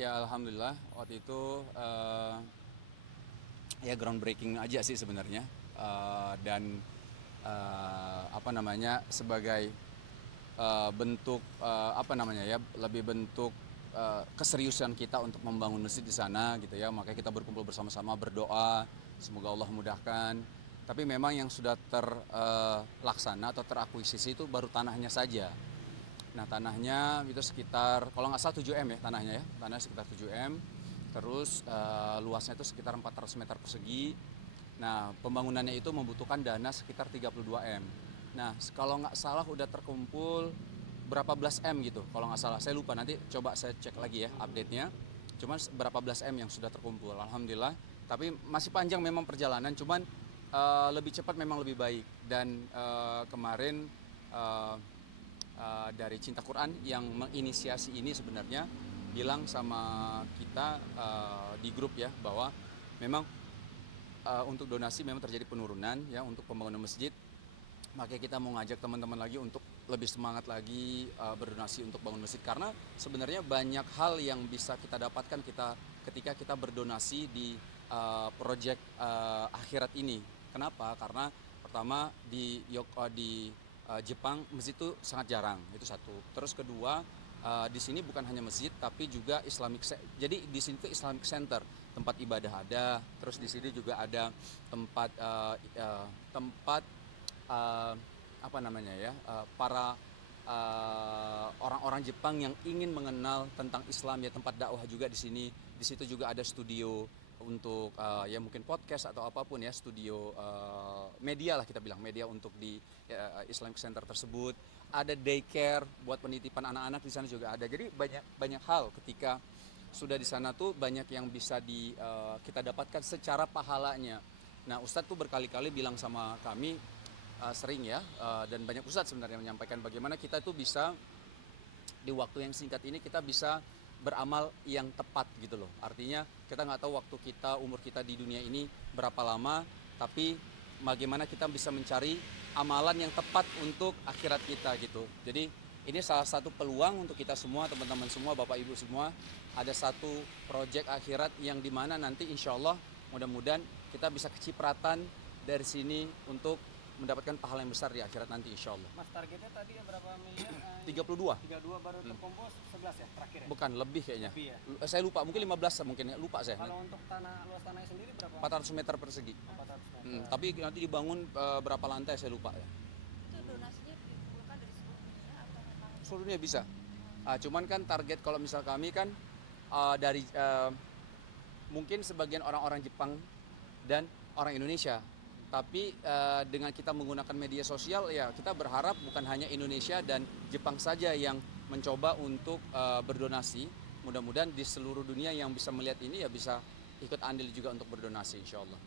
Ya alhamdulillah waktu itu ya groundbreaking aja sih sebenarnya. Dan apa namanya sebagai bentuk apa namanya ya lebih bentuk keseriusan kita untuk membangun masjid di sana gitu ya. Makanya kita berkumpul bersama-sama berdoa semoga Allah mudahkan. Tapi memang yang sudah terlaksana atau terakuisisi itu baru tanahnya saja. Nah tanahnya itu sekitar kalau nggak salah 7 M ya tanahnya ya, tanahnya sekitar 7 M. Terus luasnya itu sekitar 400 meter persegi. Nah pembangunannya itu membutuhkan dana sekitar 32 M. Nah kalau nggak salah udah terkumpul berapa belas M gitu kalau nggak salah, saya lupa, nanti coba saya cek lagi ya update-nya. Cuman berapa belas M yang sudah terkumpul, alhamdulillah. Tapi masih panjang memang perjalanan, cuman lebih cepat memang lebih baik. Dan kemarin uh, dari Cinta Quran yang menginisiasi ini sebenarnya bilang sama kita di grup ya bahwa memang untuk donasi memang terjadi penurunan ya untuk pembangunan masjid. Makanya kita mau ngajak teman-teman lagi untuk lebih semangat lagi berdonasi untuk bangun masjid, karena sebenarnya banyak hal yang bisa kita dapatkan ketika kita berdonasi di proyek akhirat ini. Kenapa? Karena pertama di Jepang masjid itu sangat jarang, itu satu. Terus kedua, di sini bukan hanya masjid tapi juga jadi di sini tuh Islamic Center, tempat ibadah ada. Terus di sini juga ada tempat uh, apa namanya ya para orang-orang Jepang yang ingin mengenal tentang Islam ya, tempat dakwah juga di sini. Di situ juga ada studio untuk ya mungkin podcast atau apapun ya, studio media lah, kita bilang media untuk di Islamic Center tersebut. Ada daycare buat penitipan anak-anak di sana juga ada. Jadi banyak banyak hal ketika sudah di sana tuh banyak yang bisa kita dapatkan secara pahalanya. Nah Ustadz tuh berkali-kali bilang sama kami, sering ya, dan banyak ustadz sebenarnya menyampaikan bagaimana kita tuh bisa di waktu yang singkat ini kita bisa beramal yang tepat gitu loh. Artinya kita nggak tahu waktu kita, umur kita di dunia ini berapa lama, tapi bagaimana kita bisa mencari amalan yang tepat untuk akhirat kita gitu. Jadi ini salah satu peluang untuk kita semua, teman-teman semua, bapak ibu semua, ada satu proyek akhirat yang dimana nanti insya Allah mudah-mudahan kita bisa kecipratan dari sini untuk mendapatkan pahala yang besar di akhirat nanti insya Allah. Mas, targetnya tadi berapa miliar? 32. 32 baru terkumpul 11 ya terakhir ya? Bukan, lebih kayaknya. Lebih ya? Saya lupa, mungkin 15 mungkin ya, lupa saya. Kalau untuk luas tanahnya sendiri berapa? 400 meter persegi. 400 meter. Tapi nanti dibangun berapa lantai saya lupa ya. Itu donasinya dikumpulkan dari seluruh dunia atau memang Seluruh dunia bisa. Cuman kan target kalau misal kami kan dari mungkin sebagian orang-orang Jepang dan orang Indonesia. Tapi dengan kita menggunakan media sosial ya, kita berharap bukan hanya Indonesia dan Jepang saja yang mencoba untuk berdonasi. Mudah-mudahan di seluruh dunia yang bisa melihat ini ya bisa ikut andil juga untuk berdonasi insya Allah.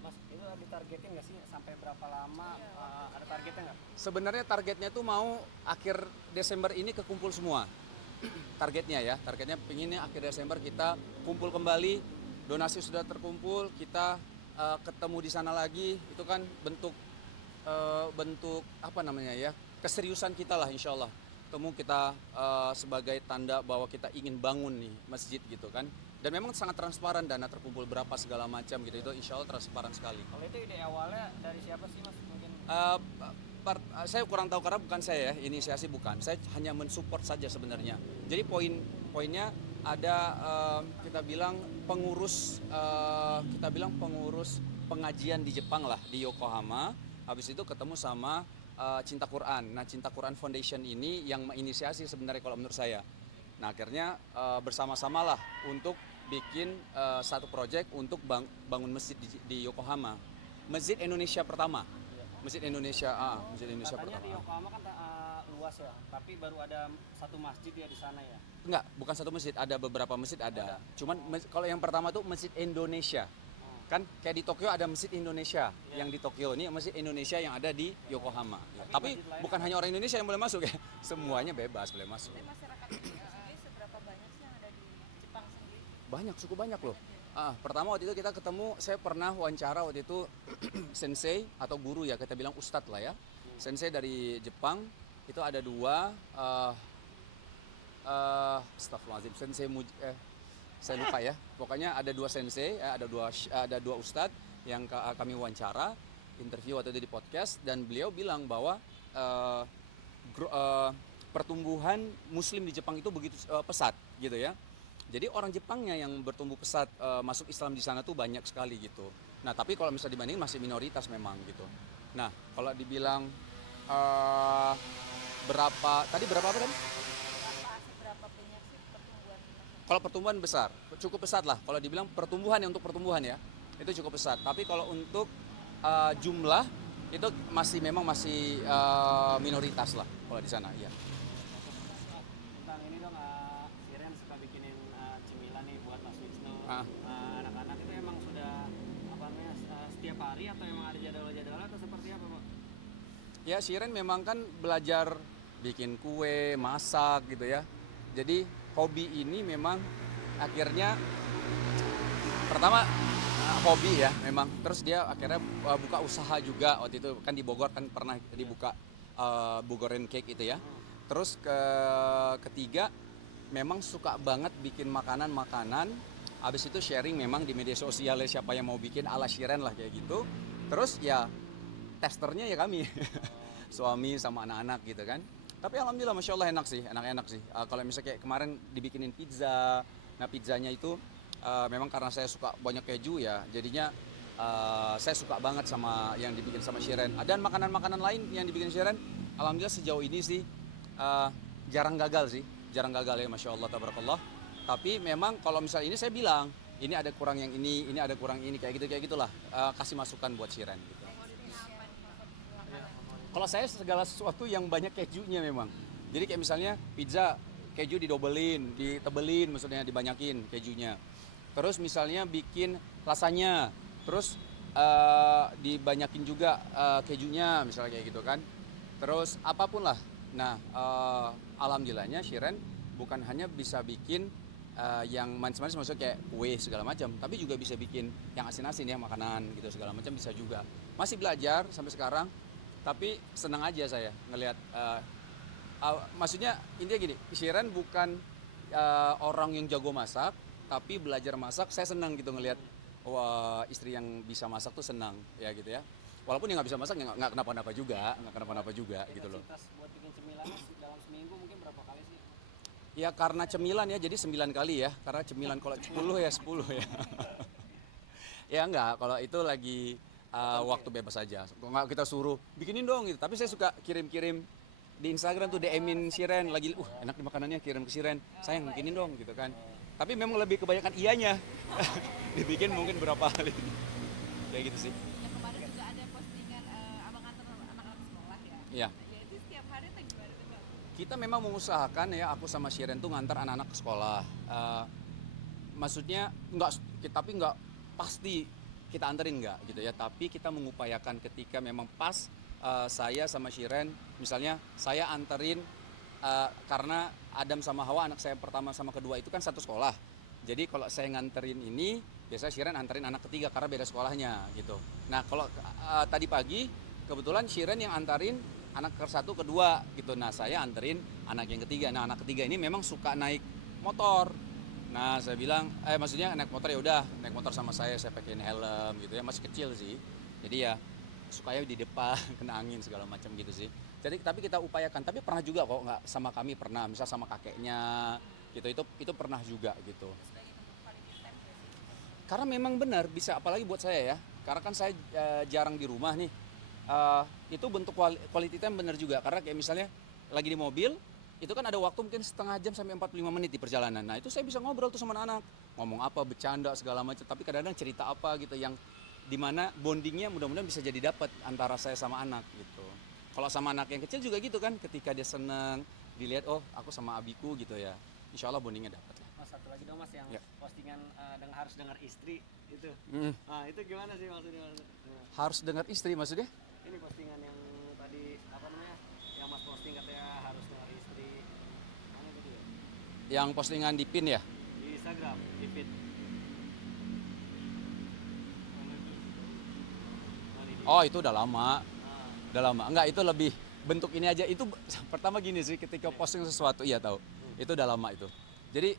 Mas, itu ditargetin nggak sih sampai berapa lama? Ada targetnya nggak? Sebenarnya targetnya tuh mau akhir Desember ini kekumpul semua. Targetnya ya, targetnya pinginnya akhir Desember kita kumpul kembali, donasi sudah terkumpul, kita ketemu di sana lagi. Itu kan bentuk apa namanya ya, keseriusan kita lah insya Allah. Temu kita sebagai tanda bahwa kita ingin bangun nih masjid gitu kan. Dan memang sangat transparan, dana terkumpul berapa segala macam gitu, itu insya Allah transparan sekali. Kalau itu ide awalnya dari siapa sih Mas? Mungkin Saya kurang tahu karena bukan saya ya, inisiasi bukan. Saya hanya mensupport saja sebenarnya. Jadi poinnya ada kita bilang pengurus pengajian di Jepang lah, di Yokohama. Habis itu ketemu sama Cinta Quran. Nah Cinta Quran Foundation ini yang menginisiasi sebenarnya kalau menurut saya. Nah akhirnya bersama-sama lah untuk bikin satu proyek untuk bangun masjid di Yokohama. Masjid Indonesia pertama. Masjid Indonesia katanya pertama. di Yokohama kan luas ya, tapi baru ada satu masjid ya di sana ya. Enggak, bukan satu masjid, ada beberapa masjid ada. Cuman kalau yang pertama tuh Masjid Indonesia. Kan kayak di Tokyo ada Masjid Indonesia yang di Tokyo, ini Masjid Indonesia yang ada di Yokohama. Tapi bukan hanya orang Indonesia yang boleh masuk ya. Semuanya bebas boleh masuk. tapi masyarakat Indonesia sendiri seberapa banyak sih yang ada di Jepang sendiri? Banyak, cukup banyak loh. Pertama waktu itu kita ketemu, saya pernah wawancara waktu itu sensei atau guru ya, kita bilang ustadz lah ya. Sensei dari Jepang, itu ada dua, astagfirullahaladzim, saya lupa ya. Pokoknya ada 2 sensei, ada dua ustadz yang kami wawancara, interview waktu itu di podcast, dan beliau bilang bahwa eh, pertumbuhan Muslim di Jepang itu begitu pesat gitu ya. Jadi orang Jepangnya yang bertumbuh pesat masuk Islam di sana tuh banyak sekali gitu. Nah tapi kalau misalnya dibandingin masih minoritas memang gitu. Nah kalau dibilang eh, berapa apa kan? Berapa banyak sih pertumbuhan masyarakat? Kalau pertumbuhan besar, cukup pesat lah. Kalau dibilang pertumbuhan ya, untuk pertumbuhan ya, itu cukup pesat. Tapi kalau untuk jumlah itu masih minoritas lah kalau di sana. Iya. Tentang ini dong, Siren suka bikinin cemilan nih buat Mas Wisnu. Ah. Anak-anak itu emang sudah apa namanya setiap hari atau emang ada jadwal-jadwal atau seperti apa, Pak? Ya, Shiren memang kan belajar bikin kue, masak gitu ya. Jadi hobi ini memang akhirnya pertama hobi ya memang. Terus dia akhirnya buka usaha juga waktu itu kan di Bogor kan pernah dibuka Bogoren Cake itu ya. Terus ketiga memang suka banget bikin makanan-makanan. Habis itu sharing memang di media sosial ya, siapa yang mau bikin ala Shiren lah kayak gitu. Terus ya testernya ya kami. Suami sama anak-anak gitu kan. Tapi alhamdulillah masya Allah enak sih. Kalau misalnya kayak kemarin dibikinin pizza, nah pizzanya itu memang karena saya suka banyak keju ya, jadinya saya suka banget sama yang dibikin sama Shiren. Dan makanan-makanan lain yang dibikin Shiren, alhamdulillah sejauh ini sih jarang gagal ya, masya Allah tabarakallah. Tapi memang kalau misalnya ini saya bilang, ini ada kurang yang ini ada kurang ini, kayak gitulah. Kasih masukan buat Shiren gitu. Kalau saya segala sesuatu yang banyak kejunya memang. Jadi kayak misalnya pizza, keju ditebelin, maksudnya dibanyakin kejunya. Terus misalnya bikin lasanya, terus dibanyakin juga kejunya, misalnya kayak gitu kan. Terus apapun lah. Nah, alhamdulillahnya Shiren bukan hanya bisa bikin yang manis-manis, maksudnya kayak kue segala macam, tapi juga bisa bikin yang asin-asin ya, makanan gitu segala macam bisa juga. Masih belajar sampai sekarang. Tapi senang aja saya ngelihat, maksudnya intinya gini, Shiren bukan orang yang jago masak, tapi belajar masak. Saya senang gitu ngelihat, wah, istri yang bisa masak tuh senang ya gitu ya. Walaupun yang nggak bisa masak ya nggak kenapa-napa juga gitu loh. Intensitas buat bikin cemilan dalam seminggu mungkin berapa kali sih? Ya karena cemilan ya, jadi 9 kali ya. Karena cemilan kalau 10 ya 10 ya. Ya enggak, kalau itu lagi waktu bebas aja. Nggak kita suruh bikinin dong gitu. Tapi saya suka kirim-kirim di Instagram tuh, DM-in Shiren lagi, enak di makanannya, kirim ke Shiren. Sayang bikinin dong gitu kan. Tapi memang lebih kebanyakan iyanya. Dibikin mungkin berapa kali. Kayak gitu sih. Yang kemarin juga ada postingan abang antar anak-anak sekolah ya. Iya. Ya itu setiap hari atau gimana tuh, Bang? Kita memang mengusahakan ya, aku sama Shiren tuh ngantar anak-anak ke sekolah. Maksudnya tapi nggak pasti kita anterin nggak gitu ya, tapi kita mengupayakan ketika memang pas saya sama Shiren, misalnya saya anterin karena Adam sama Hawa, anak saya pertama sama kedua itu kan satu sekolah. Jadi kalau saya nganterin ini, biasanya Shiren anterin anak ketiga karena beda sekolahnya gitu. Nah kalau tadi pagi kebetulan Shiren yang antarin anak ke satu kedua gitu. Nah saya anterin anak yang ketiga. Nah anak ketiga ini memang suka naik motor. Nah saya bilang, maksudnya naik motor, ya udah naik motor sama saya pakein helm gitu ya, masih kecil sih. Jadi ya supaya di depan kena angin segala macam gitu sih. Jadi tapi kita upayakan. Tapi pernah juga kok nggak sama kami, pernah misal sama kakeknya gitu, itu pernah juga gitu. Sebagai bentuk quality time ya sih. Karena memang benar bisa, apalagi buat saya ya. Karena kan saya jarang di rumah nih. Itu bentuk quality time benar juga. Karena kayak misalnya lagi di mobil, itu kan ada waktu mungkin setengah jam sampai 45 menit di perjalanan. Nah itu saya bisa ngobrol tuh sama anak-anak, ngomong apa, bercanda segala macam. Tapi kadang-kadang cerita apa gitu yang dimana bondingnya mudah-mudahan bisa jadi dapat antara saya sama anak gitu. Kalau sama anak yang kecil juga gitu kan, ketika dia seneng dilihat, oh aku sama abiku gitu ya, insya Allah bondingnya dapat lah. Mas, satu lagi dong Mas, yang Ya. postingan harus dengar istri itu. Nah itu gimana sih maksudnya? Harus dengar istri maksudnya? Ini postingan yang tadi apa namanya, yang Mas posting katanya harus dengar istri. Mana tadi ya? Yang postingan di pin ya? Di Instagram, di feed. Oh itu udah lama. Nah, Udah lama. Enggak, itu lebih bentuk ini aja. Itu pertama gini sih, ketika posting sesuatu, iya tahu. Itu udah lama itu. Jadi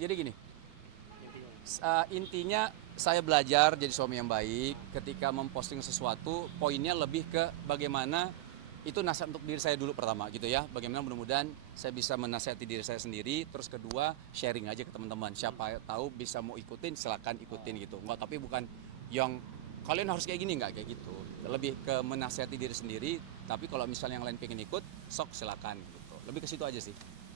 jadi gini, Intinya saya belajar jadi suami yang baik. Ketika memposting sesuatu, poinnya lebih ke bagaimana itu nasihat untuk diri saya dulu pertama gitu ya. Bagaimana mudah-mudahan saya bisa menasihati diri saya sendiri. Terus kedua, sharing aja ke teman-teman. Siapa tahu bisa mau ikutin, silakan ikutin gitu. Enggak, tapi bukan yang kalian harus kayak gini, enggak kayak gitu. Lebih ke menasihati diri sendiri. Tapi kalau misalnya yang lain pengen ikut, sok silakan gitu. Lebih ke situ aja sih.